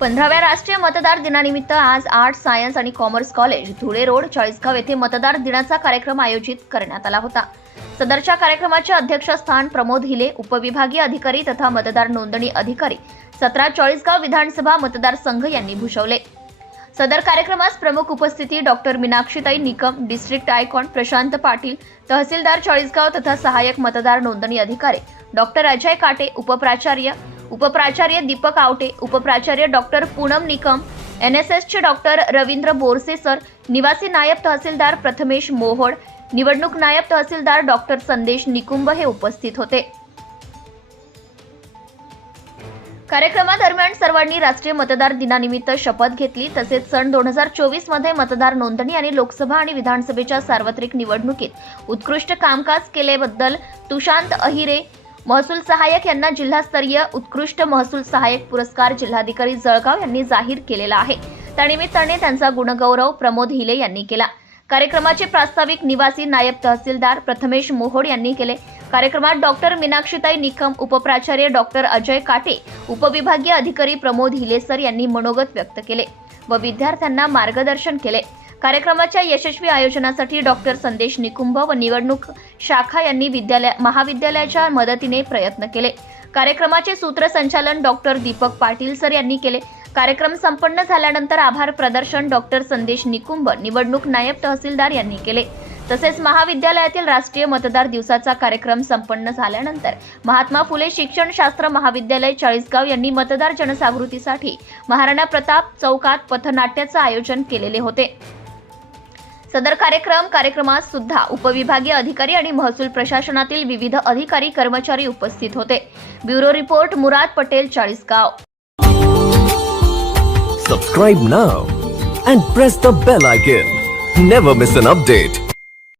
पंधराव्या राष्ट्रीय मतदार दिनानिमित्त आज आर्ट्स सायन्स आणि commerce college Dhule road Chalisgaon येथे मतदार दिनाचा कार्यक्रम आयोजित करण्यात आला होता. सदरच्या कार्यक्रमाचे अध्यक्षस्थान प्रमोद हिले उपविभागीय अधिकारी तथा मतदार नोंदणी अधिकारी सतरा चाळीसगाव विधानसभा मतदारसंघ यांनी भूषवले. सदर कार्यक्रमास प्रमुख उपस्थिती doctor मीनाक्षीताई Nikam district icon Prashant Patil तहसीलदार चाळीसगाव तथा सहाय्यक मतदार नोंदणी अधिकारी डॉक्टर अजय काटे उपप्राचार्य उपप्राचार्य Deepak Awate उपप्राचार्य doctor Poonam Nikam N S एसचे डॉक्टर रवींद्र बोरसे सर निवासी नायब तहसीलदार प्रथमेश मोहोड निवडणूक नायब तहसीलदार डॉक्टर संदेश निकुंभ हे उपस्थित होते. कार्यक्रमादरम्यान सर्वांनी राष्ट्रीय मतदार दिनानिमित्त शपथ घेतली तसेच सन दोन हजार चोवीसमध्ये मतदार नोंदणी आणि लोकसभा आणि विधानसभेच्या सार्वत्रिक निवडणुकीत उत्कृष्ट कामकाज केल्याबद्दल तुषांत अहिरे महसूल सहाय्यक यांना जिल्हास्तरीय उत्कृष्ट महसूल सहाय्यक पुरस्कार जिल्हाधिकारी जळगाव यांनी जाहीर केलेला आहे. त्यानिमित्ताने त्यांचा गुणगौरव प्रमोद हिले यांनी केला. कार्यक्रमाचे प्रास्ताविक निवासी नायब तहसीलदार प्रथमेश मोहोड यांनी केले. कार्यक्रमात डॉक्टर मीनाक्षीताई निकम उपप्राचार्य डॉक्टर अजय काटे उपविभागीय अधिकारी प्रमोद हिलेसर यांनी मनोगत व्यक्त केले व विद्यार्थ्यांना मार्गदर्शन केले. कार्यक्रमाच्या यशस्वी आयोजनासाठी डॉक्टर संदेश निकुंभ व निवडणूक शाखा यांनी विद्यालय महाविद्यालयाच्या मदतीने प्रयत्न केले. कार्यक्रमाचे सूत्रसंचालन डॉक्टर दीपक पाटील सर यांनी केले. कार्यक्रम संपन्न झाल्यानंतर आभार प्रदर्शन डॉक्टर संदेश निकुंभ निवडणूक नायब तहसीलदार यांनी केले. तसेच महाविद्यालयातील राष्ट्रीय मतदार दिवसाचा कार्यक्रम संपन्न झाल्यानंतर महात्मा फुले शिक्षणशास्त्र महाविद्यालय चाळीसगाव यांनी मतदार जनजागृतीसाठी महाराणा प्रताप चौकात पथनाट्याचं आयोजन केलेले होते. सदर कार्यक्रम कार्यक्रमात सुद्धा उपविभागीय अधिकारी आणि महसूल प्रशासनातील विविध अधिकारी कर्मचारी उपस्थित होते. Bureau report Murad Patel Chalisgaon. Subscribe now and press the bell icon never miss an update